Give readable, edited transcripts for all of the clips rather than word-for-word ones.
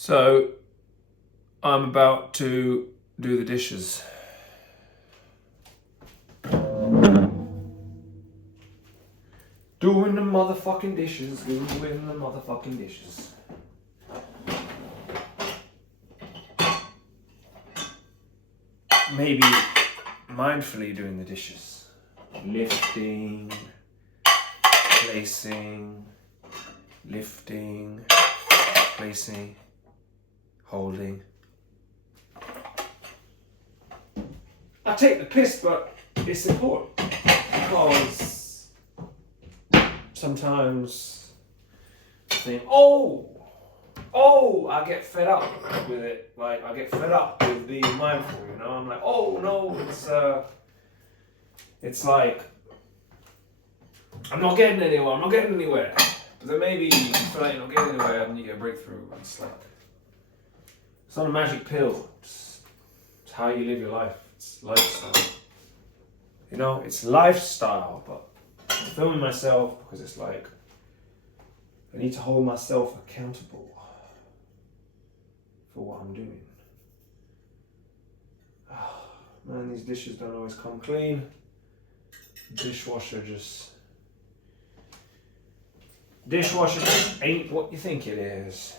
So I'm about to do the dishes. Doing the motherfucking dishes, doing the motherfucking dishes. Maybe mindfully doing the dishes. Lifting, placing, lifting, placing, holding. I take the piss, but it's important because sometimes I think, I get fed up with it. Like, I get fed up with being mindful, you know? I'm like, oh no, it's like, I'm not getting anywhere. But then maybe you feel like you're not getting anywhere and you get a breakthrough. It's like, it's not a magic pill. It's how you live your life. It's lifestyle. You know, it's lifestyle, but I'm filming myself because it's like, I need to hold myself accountable for what I'm doing. Oh, man, these dishes don't always come clean. Dishwasher just ain't what you think it is.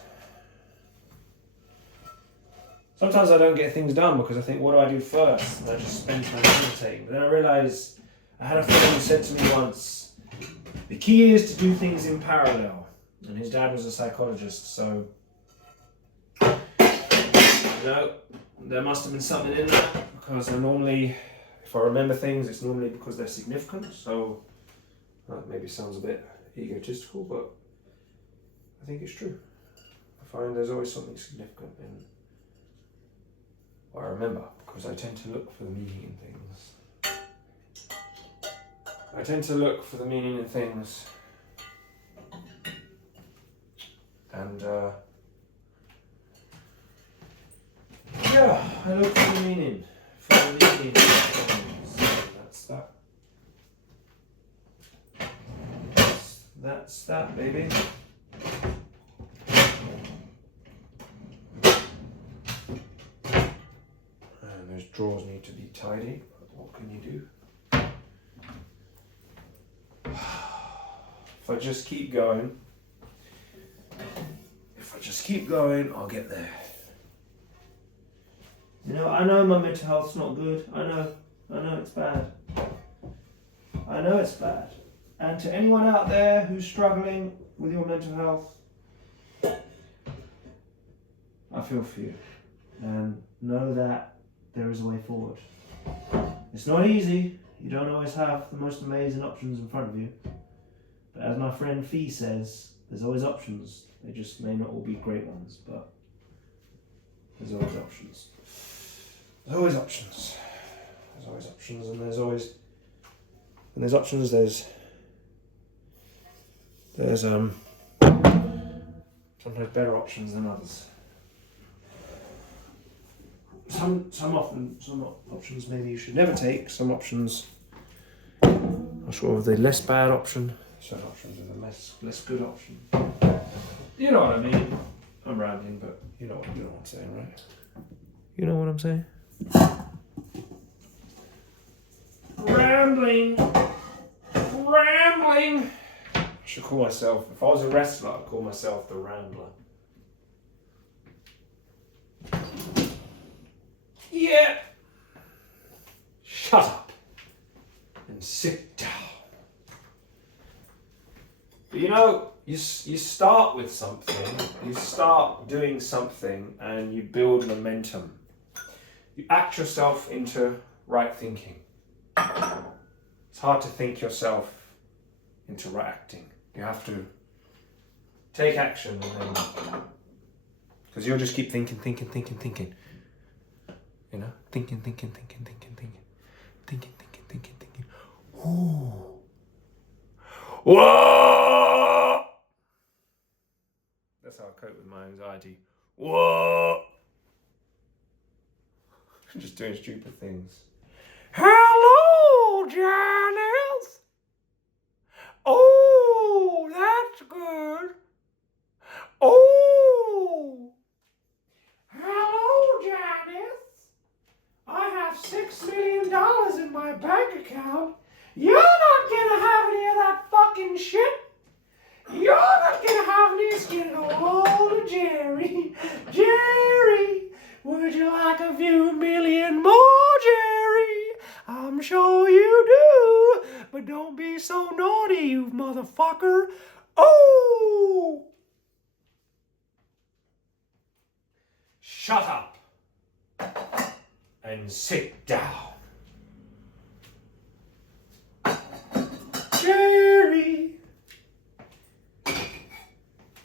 Sometimes I don't get things done because I think, what do I do first? And I just spend time meditating. But then I realise, I had a friend who said to me once, the key is to do things in parallel. And his dad was a psychologist, so, you know, there must have been something in that, because if I remember things, it's normally because they're significant. So that maybe sounds a bit egotistical, but I think it's true. I find there's always something significant in what I remember, because I tend to look for the meaning in things. And I look for the meaning. In things. That's that, baby. And those drawers need to be tidy, but what can you do? If I just keep going, I'll get there. You know, I know my mental health's not good. I know it's bad. I know it's bad. And to anyone out there who's struggling with your mental health, I feel for you. And know that there is a way forward. It's not easy. You don't always have the most amazing options in front of you. But as my friend Fee says, there's always options. They just may not all be great ones, but there's always options. There's always options. And there's options, there's sometimes better options than others. Some options maybe you should never take. Some options are sort of the less bad option. Certain options are the less good option. You know what I mean? I'm rambling, but you know what I'm saying, right? You know what I'm saying? Rambling. I should call myself, if I was a wrestler, I'd call myself the Rambler. Yeah. Shut up and sit down. But you know, you start with something, you start doing something, and you build momentum. You act yourself into right thinking. It's hard to think yourself into right acting. You have to take action, and then, because you'll just keep thinking. You know, thinking. Ooh. Whoa! That's how I cope with my anxiety. Whoa! Just doing stupid things. Hello, Janice. Oh, that's good. Oh, be so naughty, you motherfucker. Oh! Shut up and sit down. Jerry.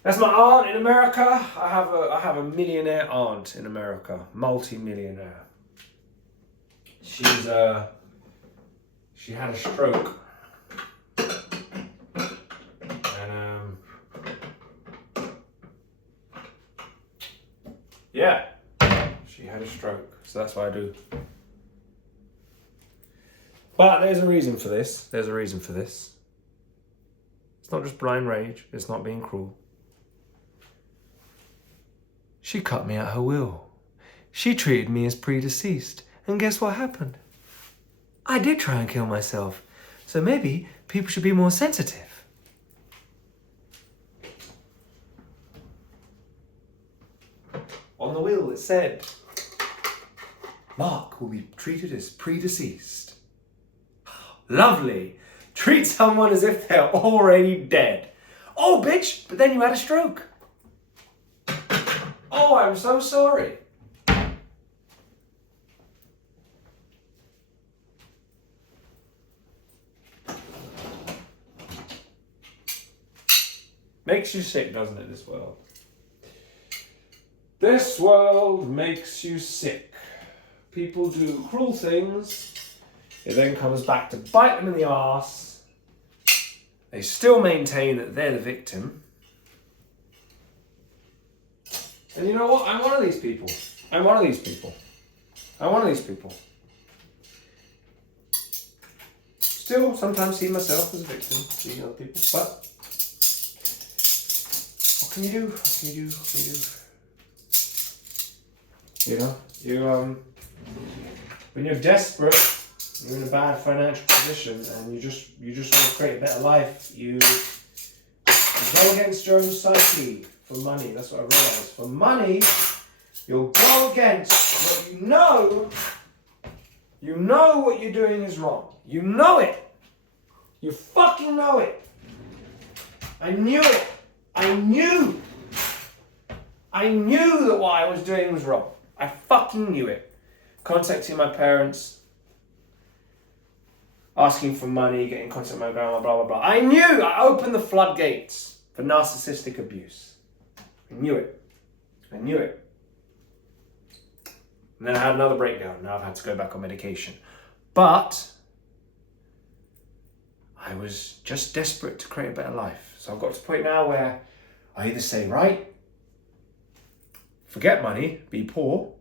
That's my aunt in America. I have a millionaire aunt in America, multi-millionaire. She had a stroke, and yeah, she had a stroke. So that's what I do. But there's a reason for this. There's a reason for this. It's not just blind rage. It's not being cruel. She cut me out her will. She treated me as predeceased. And guess what happened? I did try and kill myself. So maybe people should be more sensitive. On the will it said, Mark will be treated as predeceased. Lovely. Treat someone as if they're already dead. Oh, bitch, but then you had a stroke. Oh, I'm so sorry. Makes you sick, doesn't it, this world? This world makes you sick. People do cruel things. It then comes back to bite them in the arse. They still maintain that they're the victim. And you know what? I'm one of these people. I'm one of these people. Still sometimes see myself as a victim, seeing other people, but what can you do? You know, when you're desperate, you're in a bad financial position, and you just want to create a better life. You go against your own psyche for money. That's what I realized. For money, you'll go against what you know. You know what you're doing is wrong. You know it. You fucking know it. I knew it. I knew that what I was doing was wrong. I fucking knew it. Contacting my parents, asking for money, getting in contact with my grandma, blah, blah, blah. I knew. I opened the floodgates for narcissistic abuse. I knew it. And then I had another breakdown. Now I've had to go back on medication. But I was just desperate to create a better life. So I've got to the point now where I either say, right, forget money, be poor.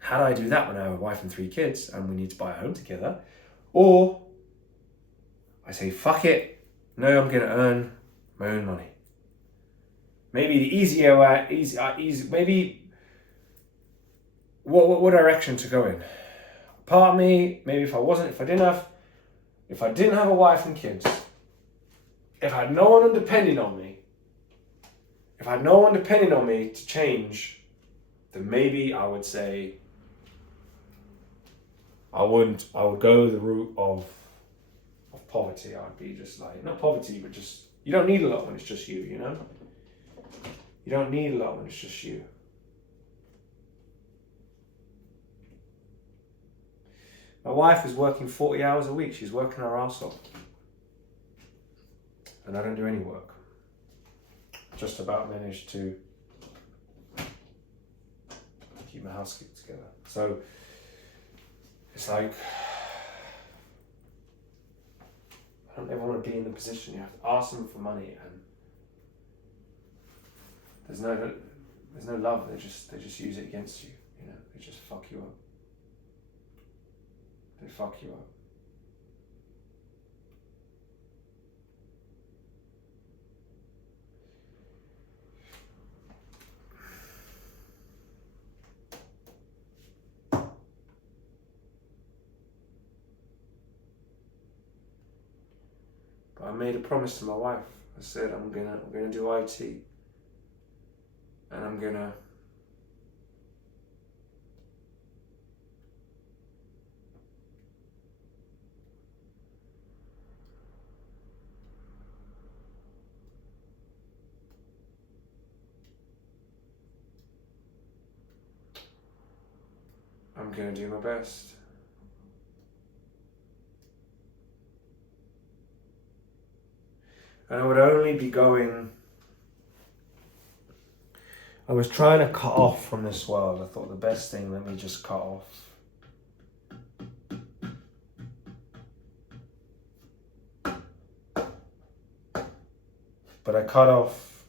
How do I do that when I have a wife and 3 kids and we need to buy a home together? Or I say, fuck it. No, I'm going to earn my own money. Maybe the easier way, maybe what direction to go in? Part of me, maybe if I didn't have a wife and kids, if I had no one depending on me to change, then maybe I would say I would go the route of poverty. I'd be just like, not poverty, but just, you don't need a lot when it's just you, you know? You don't need a lot when it's just you. My wife is working 40 hours a week. She's working her ass off. And I don't do any work. Just about managed to keep my house together. So it's like, I don't ever want to be in the position you have to ask them for money, and there's no love. They just use it against you. You know, they just fuck you up. They fuck you up. But I made a promise to my wife. I said I'm gonna do IT, and I'm gonna going to do my best. And I would only be going... I was trying to cut off from this world. I thought the best thing, let me just cut off. But I cut off.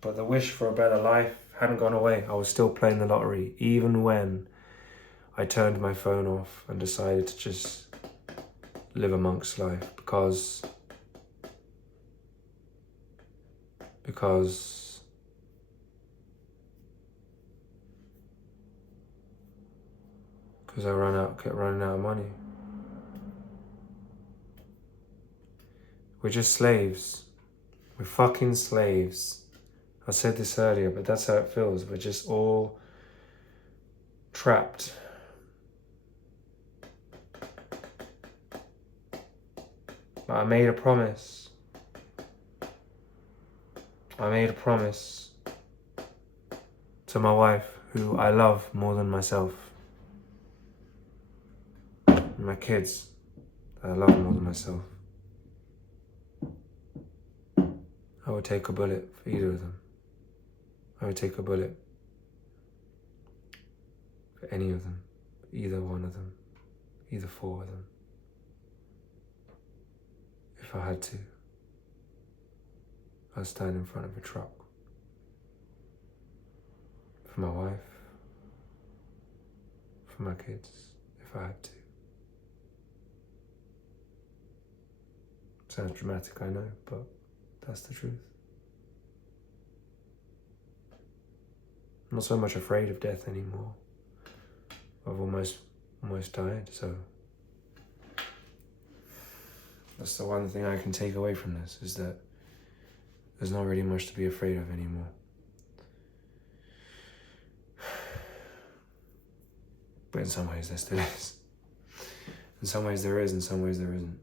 But the wish for a better life hadn't gone away. I was still playing the lottery, even when I turned my phone off and decided to just live a monk's life, because I kept running out of money. We're just slaves. We're fucking slaves. I said this earlier, but that's how it feels. We're just all trapped. But I made a promise. I made a promise to my wife, who I love more than myself. And my kids, that I love more than myself. I would take a bullet for either of them. I would take a bullet for any of them, either one of them, either four of them. If I had to, I'd stand in front of a truck for my wife, for my kids, if I had to. Sounds dramatic, I know, but that's the truth. I'm not so much afraid of death anymore. I've almost died, so that's the one thing I can take away from this, is that there's not really much to be afraid of anymore. But in some ways there still is. In some ways there is, in some ways there isn't.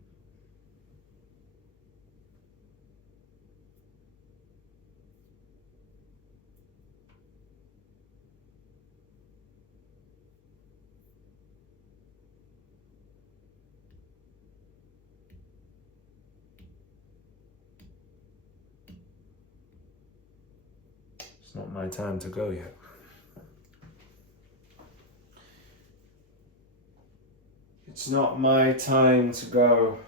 It's not my time to go yet. It's not my time to go.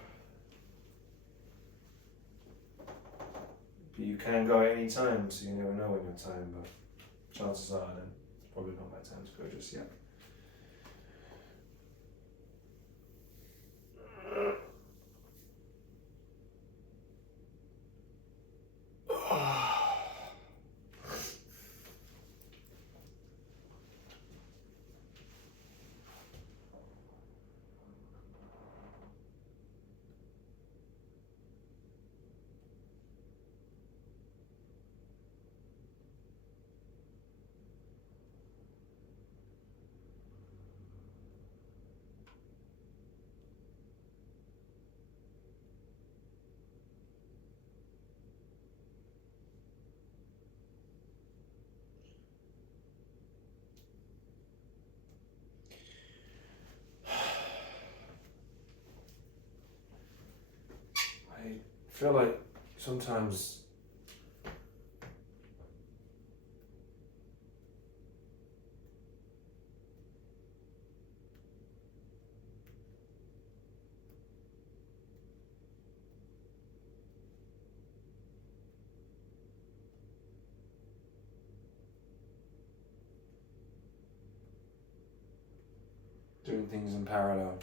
But you can go at any time, so you never know when your time, but chances are then it's probably not my time to go just yet. I feel like sometimes doing things in parallel.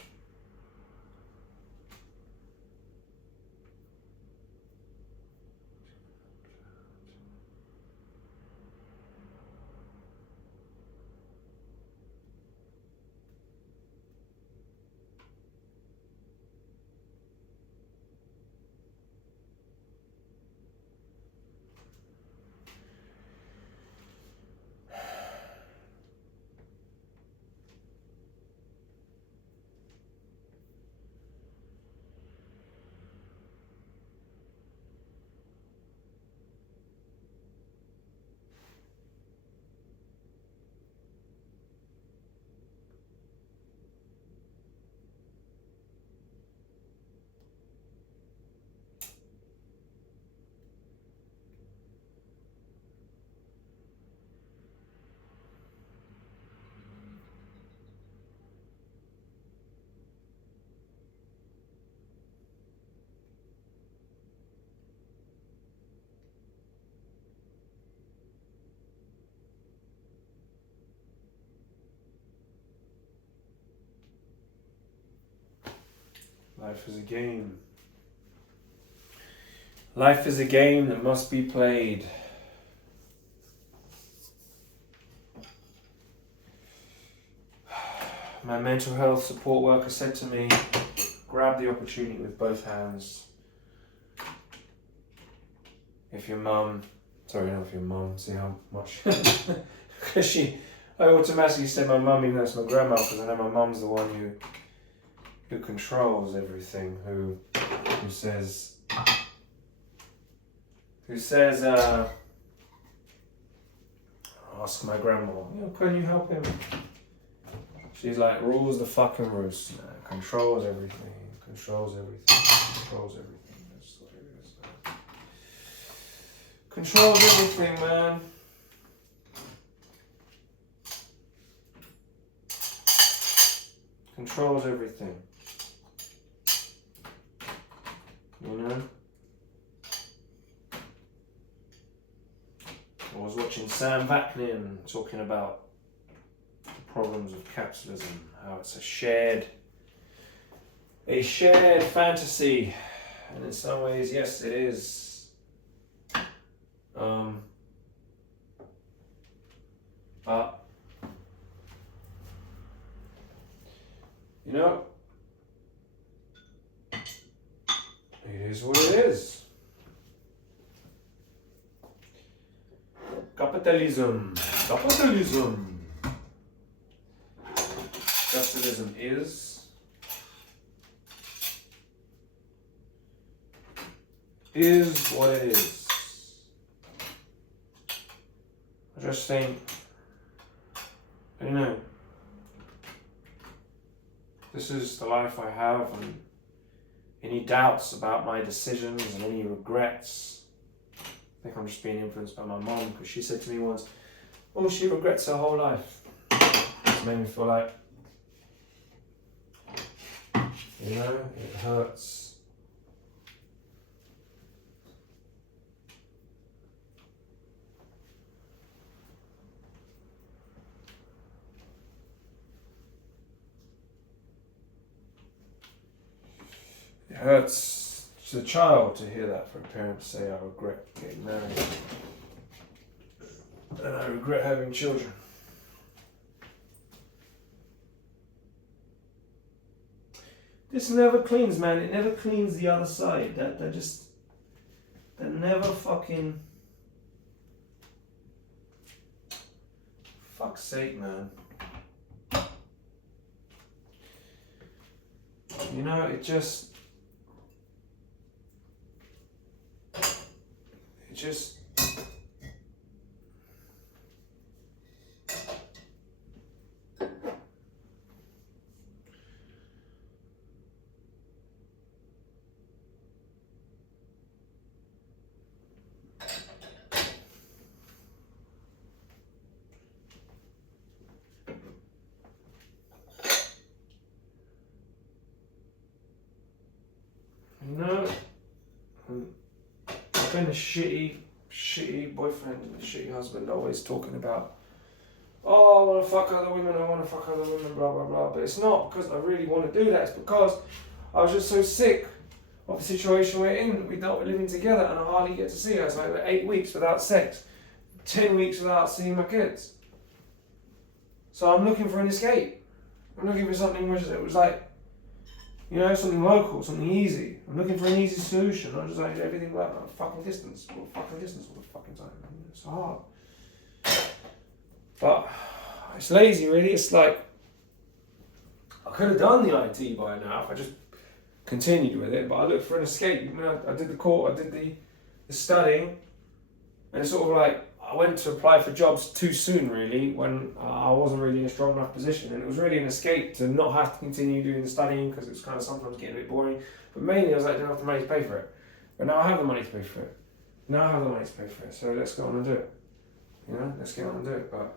Life is a game. Life is a game that must be played. My mental health support worker said to me, grab the opportunity with both hands. If your mum, sorry, not if your mum, see how much, because I automatically said my mum even though it's my grandma, because I know my mum's the one who controls everything, who says, ask my grandma, can you help him? She's like, rules the fucking roost. Controls everything. That's what it is. Controls everything, man. Controls everything. You know? I was watching Sam Vaknin talking about the problems of capitalism, how it's a shared fantasy, and in some ways, yes, it is. But it is what it is. Capitalism. Capitalism is what it is. I just think, this is the life I have, and any doubts about my decisions and any regrets, I think I'm just being influenced by my mom, because she said to me once, she regrets her whole life. It made me feel like, it hurts. It hurts to the child to hear that, for a parent to say, I regret getting married. And I regret having children. This never cleans, man. It never cleans the other side. That never fucking... Fuck's sake, man. It just... I've been a shitty boyfriend and a shitty husband, always talking about, I want to fuck other women, blah, blah, blah. But it's not because I really want to do that. It's because I was just so sick of the situation we're in. We're living together and I hardly get to see her. It's like 8 weeks without sex, 10 weeks without seeing my kids. So I'm looking for an escape. I'm looking for something which it was like, something local, something easy. I'm looking for an easy solution. I'm just like, everything like fucking distance all the fucking time. It's hard. But it's lazy, really. It's like, I could have done the IT by now if I just continued with it, but I looked for an escape. I did the court, I did the studying, and it's sort of like, I went to apply for jobs too soon, really, when I wasn't really in a strong enough position. And it was really an escape to not have to continue doing the studying, because it was kind of sometimes getting a bit boring. But mainly I was like, I didn't have the money to pay for it. But now I have the money to pay for it. So let's go on and do it. Let's get on and do it. But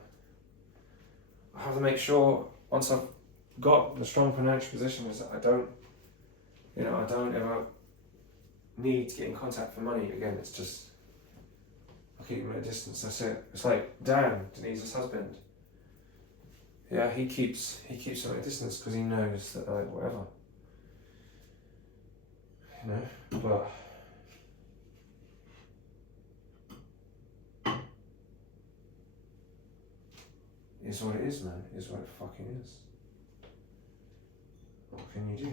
I have to make sure, once I've got the strong financial position, is that I don't ever need to get in contact for money again. It's just, I keep him at a distance, that's it. It's like Dan, Denise's husband. Yeah, he keeps him at a distance because he knows that, whatever. you know, but it's what it is, man. It's what it fucking is. What can you do?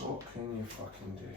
What can you fucking do?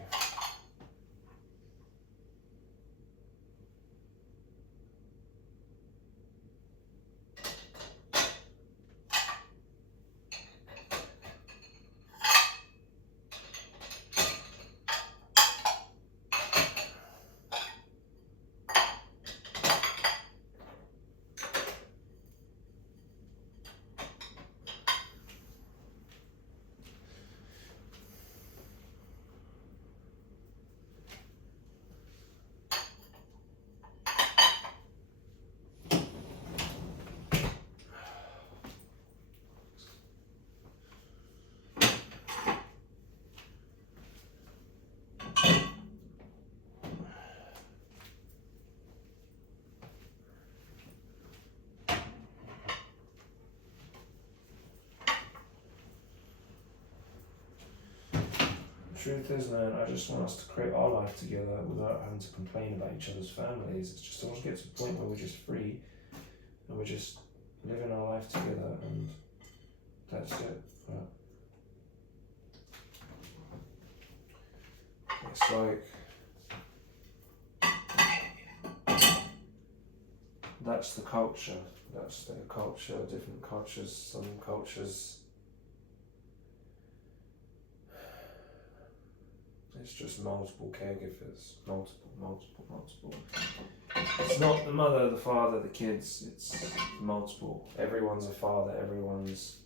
Truth is, man, I just want us to create our life together without having to complain about each other's families. It's just I want to get to a point where we're just free and we're just living our life together, and that's it. But it's like that's the culture. That's their culture. Different cultures. Some cultures. It's just multiple caregivers, multiple. It's not the mother, the father, the kids, it's multiple. Everyone's a father, everyone's...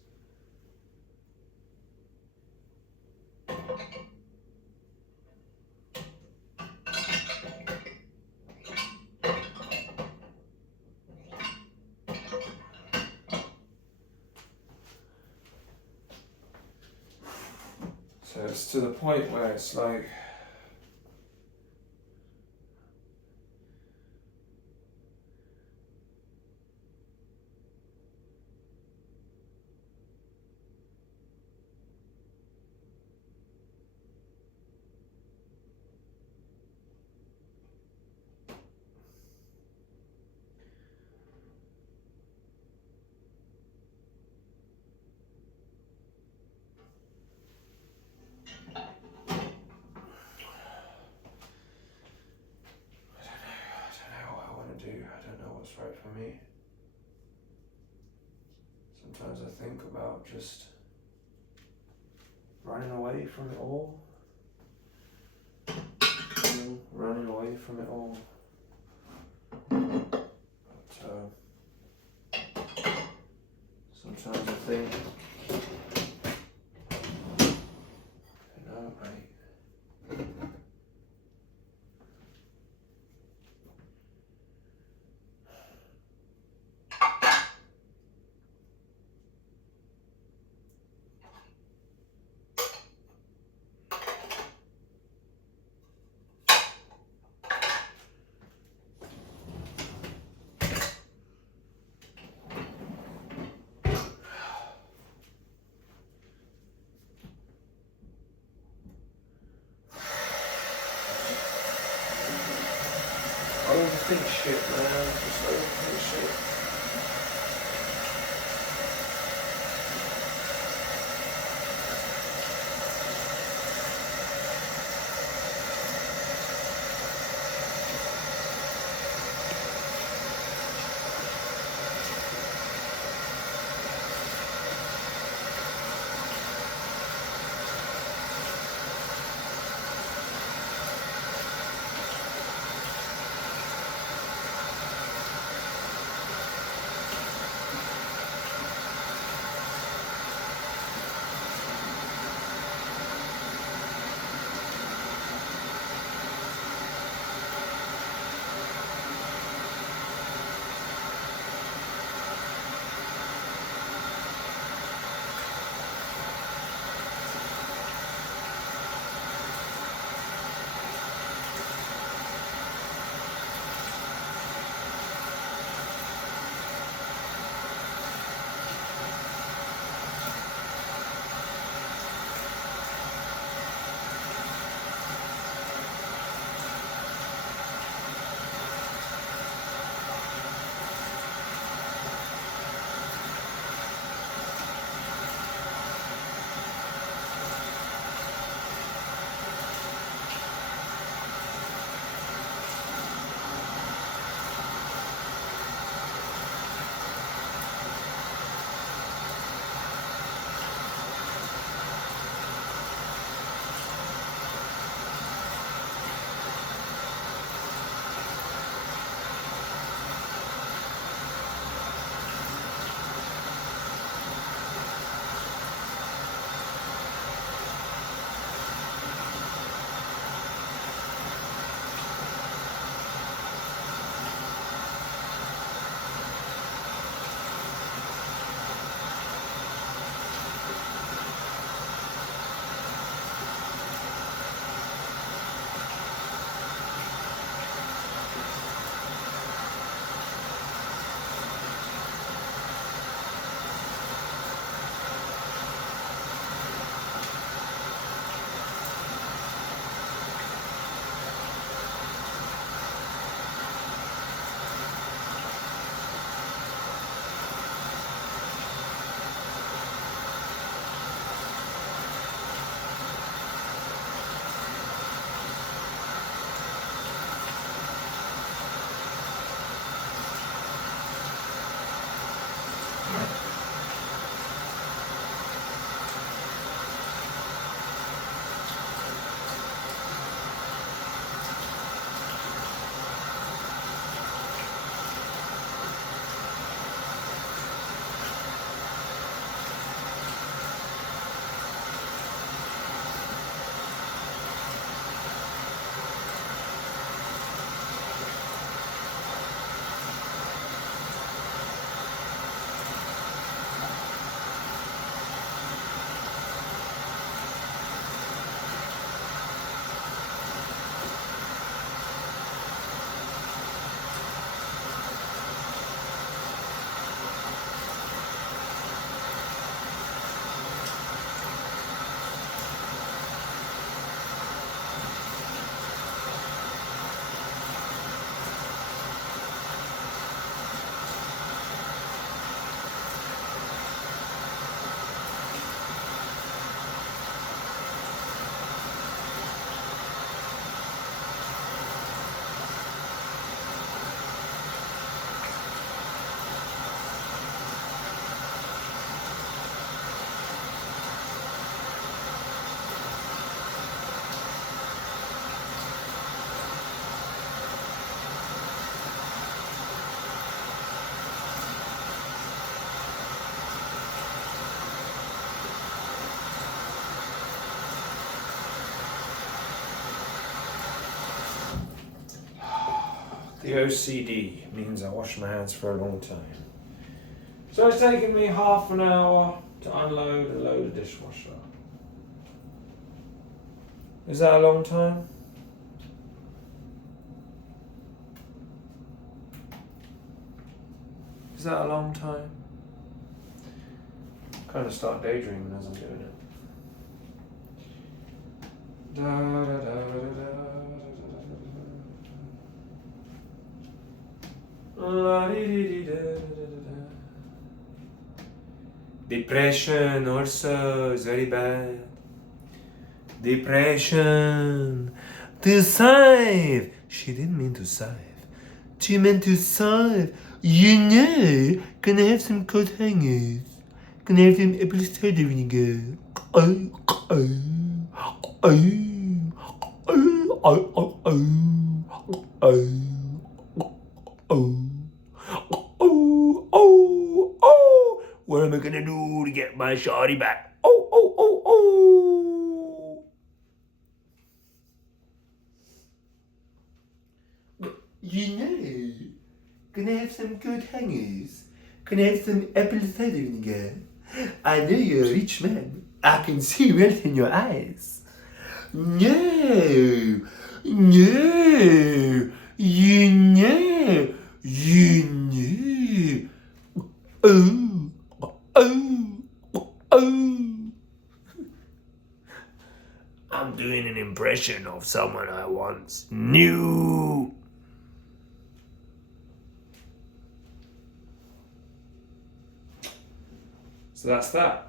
So it's to the point where it's like, right for me. Sometimes I think about just running away from it all. Running away from it all. But sometimes I think, you know, I overthink shit, man. Just overthink shit. The OCD means I wash my hands for a long time. So it's taken me half an hour to unload and load a dishwasher. Is that a long time? Is that a long time? Kind of start daydreaming as I'm doing it. Da, da, da, da, da, da, da. Depression also is very bad. Depression. To save. She didn't mean to save. She meant to save. You know, can I have some coat hangers? Can I have some apple cider vinegar? Oh, oh, oh, oh, oh, oh, oh, oh. Oh, oh, oh, what am I gonna do to get my shawty back? Oh, oh, oh, oh. You know, can I have some good hangers? Can I have some apple cider vinegar? I know you're a rich man. I can see wealth in your eyes. No, no, you know, you know. Oh, oh, oh. I'm doing an impression of someone I once knew. So that's that.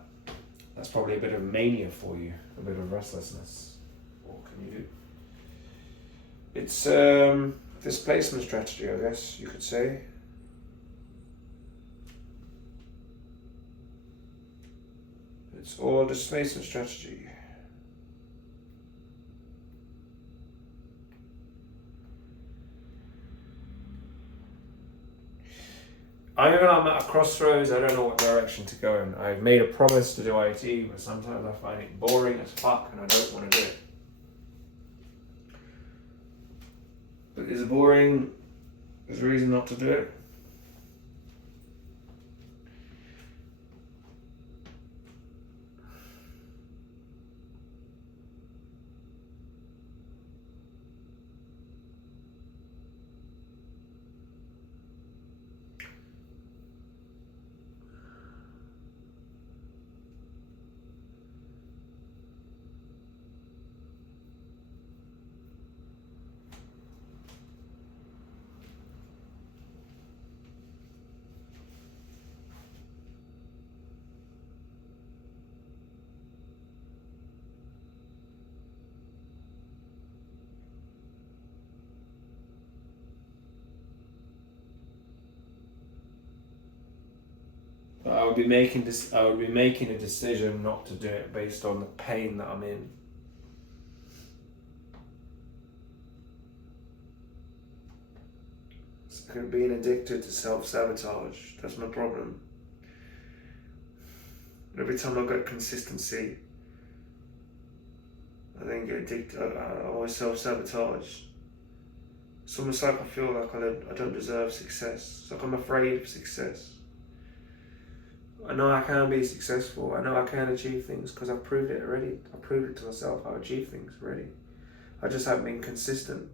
That's probably a bit of mania for you, a bit of restlessness. What can you do? It's displacement strategy, I guess you could say. It's all displacement strategy. I'm at a crossroads. I don't know what direction to go in. I've made a promise to do IT, but sometimes I find it boring as fuck and I don't want to do it. But is it boring? There's a reason not to do it. I would be making a decision not to do it based on the pain that I'm in. It's being addicted to self-sabotage. That's my problem. Every time I get consistency, I then get addicted. I always self-sabotage. It's almost like I feel like I don't deserve success. It's like I'm afraid of success. I know I can be successful. I know I can achieve things because I've proved it already. I proved it to myself. I've achieved things already. I just haven't been consistent.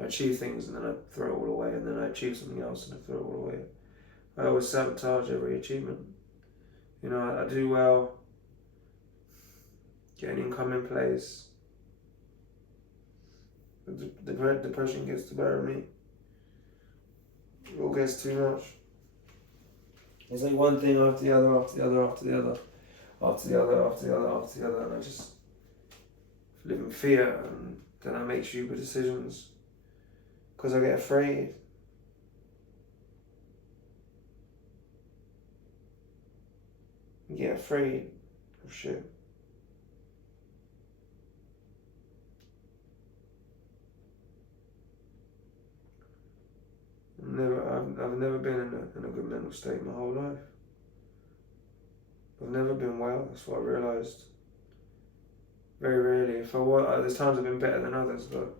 I achieve things and then I throw it all away, and then I achieve something else and I throw it all away. I always sabotage every achievement. You know, I do well, get an income in place. The depression gets the better of me. It all gets too much. It's like one thing after the other, after the other, after the other, after the other, after the other, after the other, and I just live in fear, and then I make stupid decisions because I get afraid. I get afraid of shit. I've never been in a good mental state my whole life. I've never been well. That's what I realised. Very rarely. If I was, there's times I've been better than others, but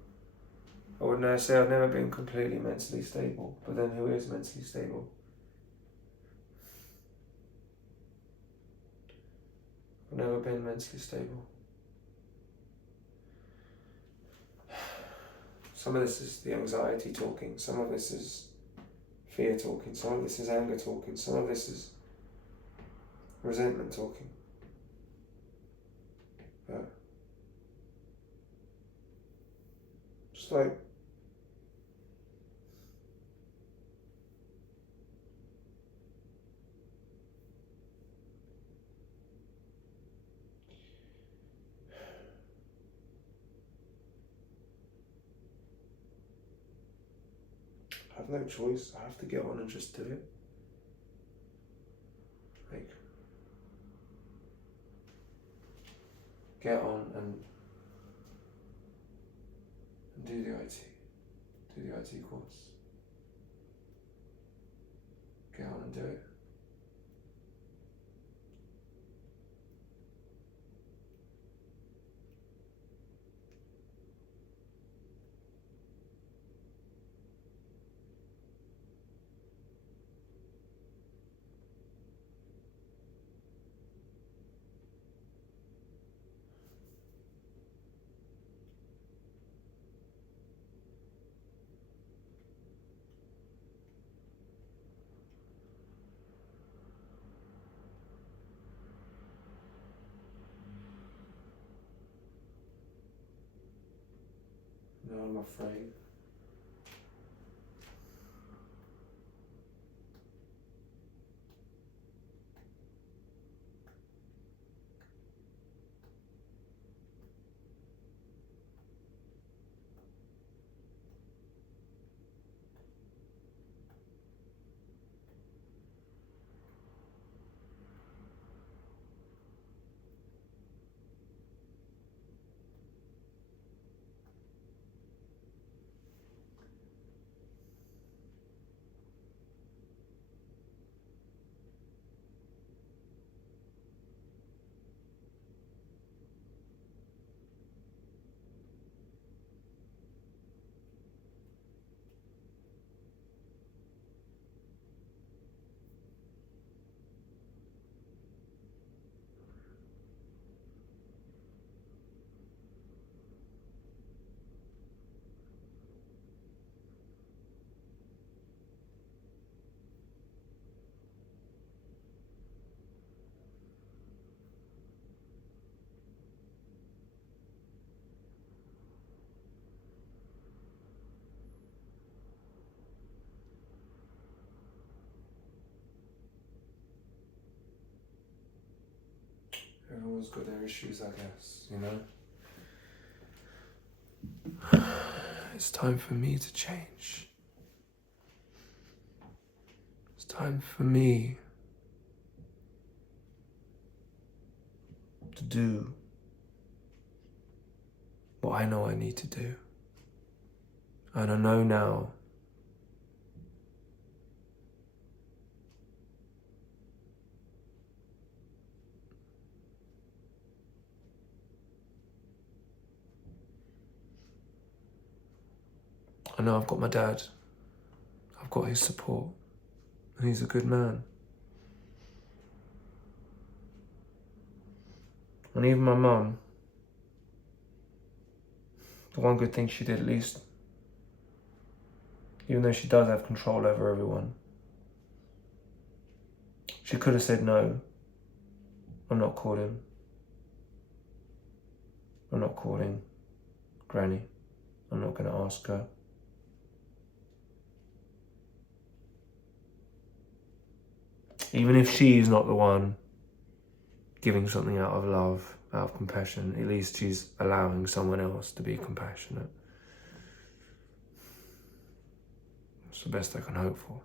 I would say I've never been completely mentally stable, but then who is mentally stable? I've never been mentally stable. Some of this is the anxiety talking, some of this is fear talking, some of this is anger talking, some of this is resentment talking. But just like I have no choice. I have to get on and just do it. Like, get on and do the IT. Do the IT course. Get on and do it. No, I'm afraid. Everyone's got their issues, I guess, you know? It's time for me to change. It's time for me to do what I know I need to do. And I know now I've got my dad. I've got his support. And he's a good man. And even my mum, the one good thing she did at least, even though she does have control over everyone, she could have said no. I'm not calling. I'm not calling Granny. I'm not going to ask her. Even if she is not the one giving something out of love, out of compassion, at least she's allowing someone else to be compassionate. It's the best I can hope for.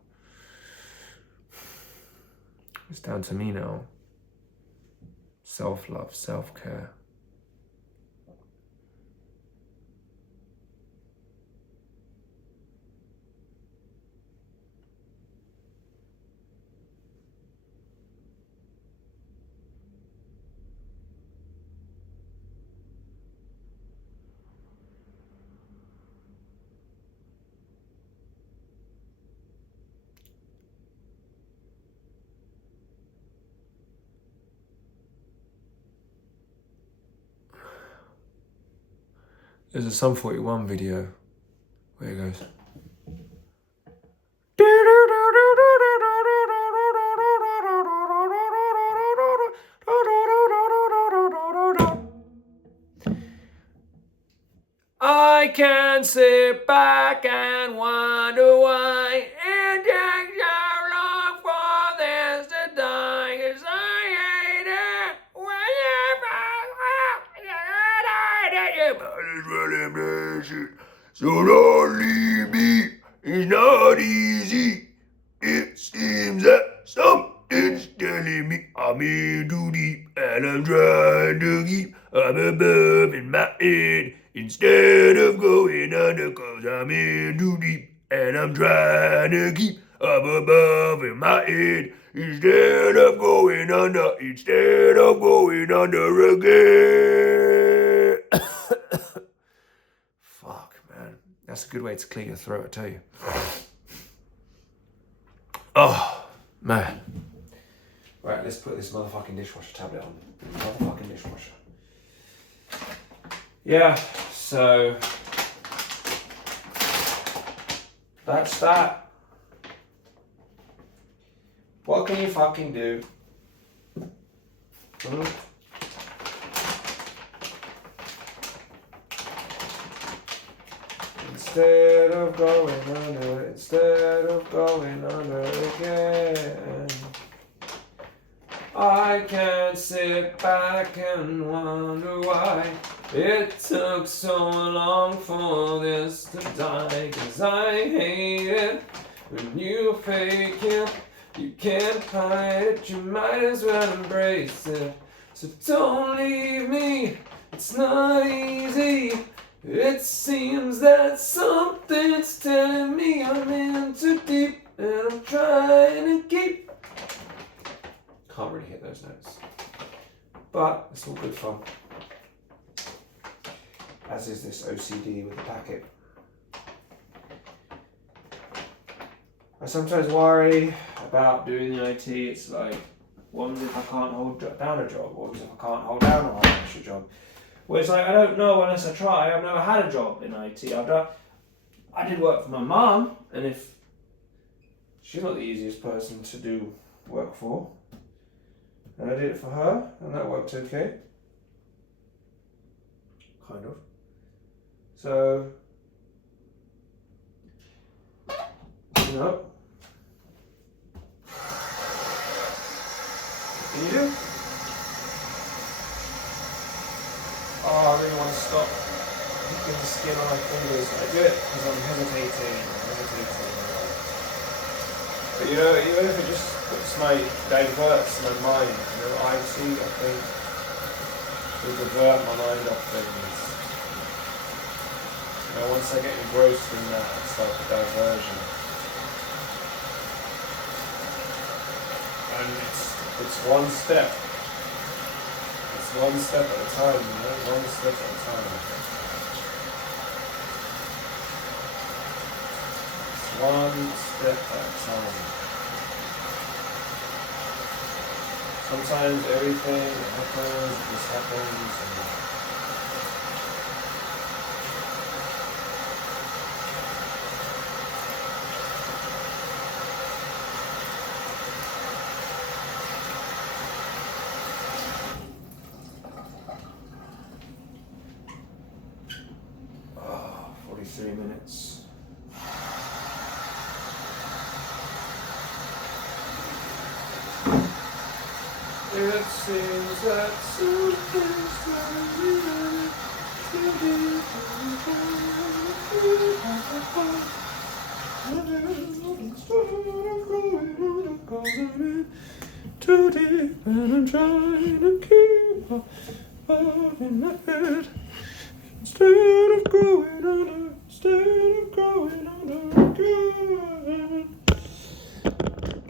It's down to me now. Self-love, self-care. There's a Sum 41 video where it goes. I can sit back and wonder why it takes so long for this to die, 'cause I hate it when you might as well embrace it. So don't leave me, it's not easy. It seems that something's telling me I'm in too deep, and I'm trying to keep up above in my head instead of going under, 'cause I'm in too deep, and I'm trying to keep up above in my head instead of going under again. Fuck, man. That's a good way to clear your throat, I tell you. Oh, man. Right, let's put this motherfucking dishwasher tablet on. Motherfucking dishwasher. Yeah, so that's that. What can you fucking do? Instead of going under again, I can't sit back and wonder why it took so long for this to die, 'cause I hate it when you fake it. You can't hide it, you might as well embrace it. So don't leave me, it's not easy. It seems that something's telling me I'm in too deep, and I'm trying to keep. Can't really hit those notes, but it's all good fun. As is this OCD with the packet. I sometimes worry about doing the IT. It's like, what if I can't hold down a job? What if I can't hold down a high-pressure job? Well, it's like, I don't know unless I try. I've never had a job in IT. I did work for my mum, and if she's not the easiest person to do work for, and I did it for her, and that worked okay. Kind of. So, you know, can you do? Oh, I really want to stop picking the skin on my fingers. I do it because I'm hesitating. But you know, even if it just diverts my mind, you know, I think will divert my mind off things. You know, once I get engrossed in that, it's like a diversion. And it's one step. One step at a time, you know? One step at a time. It's one step at a time. Sometimes everything happens, just happens, and minutes. It seems that something's telling me too deep, and I'm trying to keep up in my head instead of going under.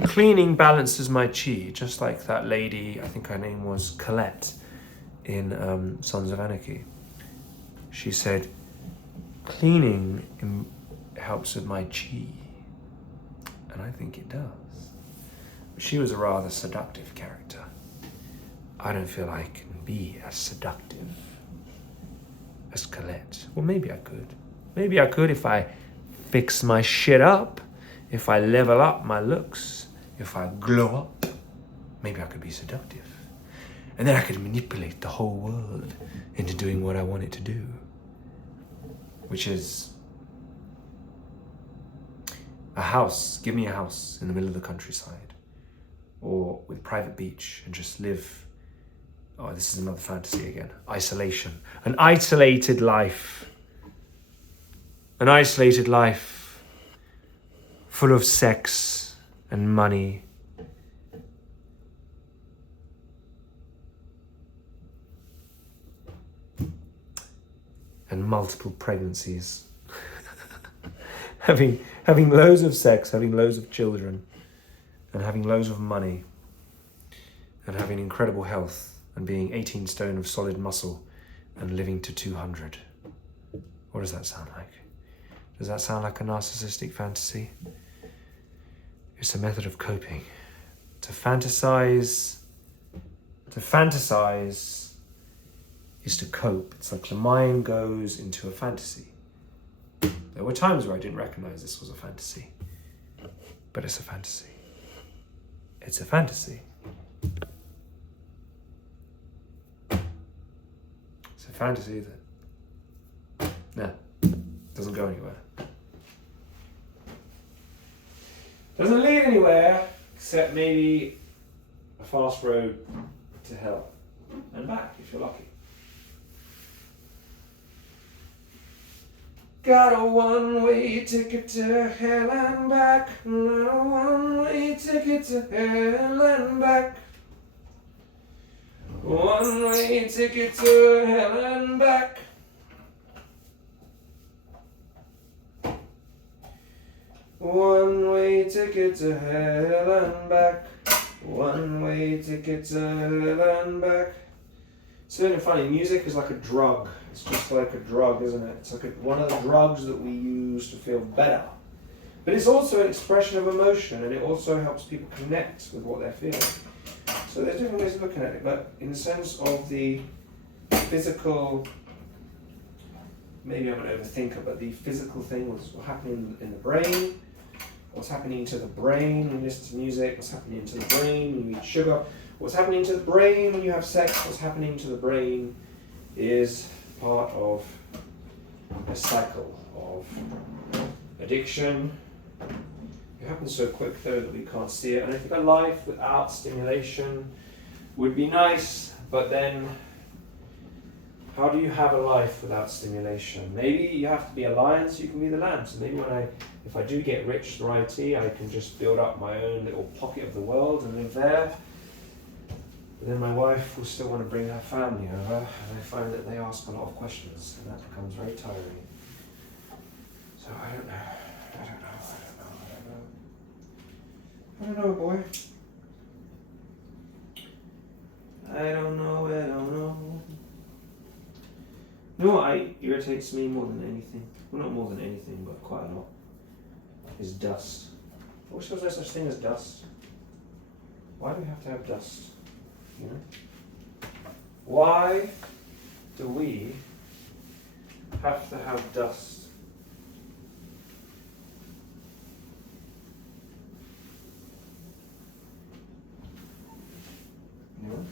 Cleaning balances my chi, just like that lady, I think her name was Colette in Sons of Anarchy. She said, cleaning helps with my chi. And I think it does. She was a rather seductive character. I don't feel I can be as seductive as Colette. Well, maybe I could. Maybe I could if I fix my shit up, if I level up my looks, if I glow up. Maybe I could be seductive. And then I could manipulate the whole world into doing what I want it to do. Which is a house. Give me a house in the middle of the countryside. Or with private beach and just live. Oh, this is another fantasy again. Isolation. An isolated life. An isolated life full of sex and money. And multiple pregnancies. having loads of sex, having loads of children, and having loads of money, and having incredible health, and being 18 stone of solid muscle, and living to 200. What does that sound like? Does that sound like a narcissistic fantasy? It's a method of coping. To fantasize is to cope. It's like the mind goes into a fantasy. There were times where I didn't recognize this was a fantasy, but it's a fantasy. It's a fantasy. It's a fantasy that doesn't go anywhere. Doesn't lead anywhere except maybe a fast road to hell and back if you're lucky. Got a one-way ticket to hell and back. Got a one-way ticket to hell and back. One-way ticket to hell and back. One-way ticket to hell and back. One-way ticket to hell and back. It's really funny. Music is like a drug. It's just like a drug, isn't it? It's like one of the drugs that we use to feel better. But it's also an expression of emotion, and it also helps people connect with what they're feeling. So there's different ways of looking at it, but in the sense of the physical, maybe I'm an overthinker, but the physical thing, what's happening in the brain, what's happening to the brain when you listen to music, what's happening to the brain when you eat sugar, what's happening to the brain when you have sex, what's happening to the brain is part of a cycle of addiction. It happens so quick though that we can't see it, and I think a life without stimulation would be nice, but then how do you have a life without stimulation? Maybe you have to be a lion so you can be the lamb. So maybe if I do get rich through IT, I can just build up my own little pocket of the world and live there. But then my wife will still want to bring her family over, and I find that they ask a lot of questions, and that becomes very tiring. So I don't know, boy. I don't know. You know what irritates me more than anything? Well, not more than anything, but quite a lot. Is dust. I wish there was no such thing as dust. Why do we have to have dust? You know? Why do we have to have dust? You know?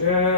Yeah,